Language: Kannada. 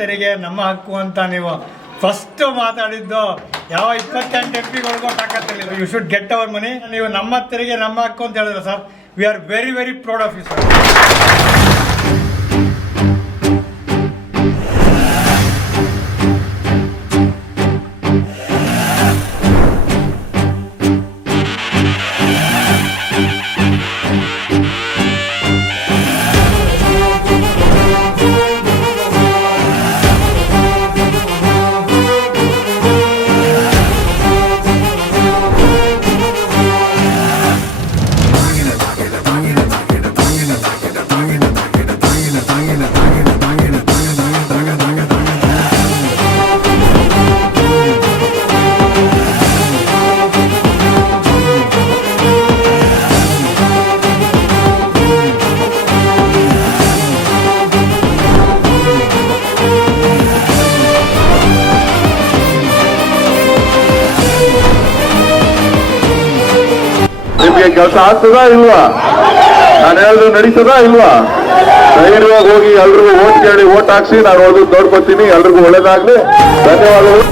ತೆರಿಗೆ ನಮ್ಮ ಹಕ್ಕು ಅಂತ ನೀವು ಫಸ್ಟ್ ಮಾತಾಡಿದ್ದು ಯಾವ 28 MP ತಾಕತ್ತಿಲ್ಲ. You should get our money. ನೀವು ನಮ್ಮ ತೆರಿಗೆ ನಮ್ಮ ಹಕ್ಕು ಅಂತ ಹೇಳಿದ್ರೆ sir, we are very very proud of you sir. ನಿಮ್ಗೆ ಕೆಲಸ ಆಗ್ತದಾ ಇಲ್ವಾ? ನಾನು ಹೇಳಿದ್ರು ನಡೀತದಾ ಇಲ್ವಾ? ಧೈರ್ಯವಾಗಿ ಹೋಗಿ ಎಲ್ರಿಗೂ ಓಟ್ ಕೇಳಿ ಓಟ್ ಹಾಕ್ಸಿ. ನಾನು ನೋಡ್ಕೊತೀನಿ. ಎಲ್ರಿಗೂ ಒಳ್ಳೇದಾಗ್ಲಿ. ಧನ್ಯವಾದಗಳು.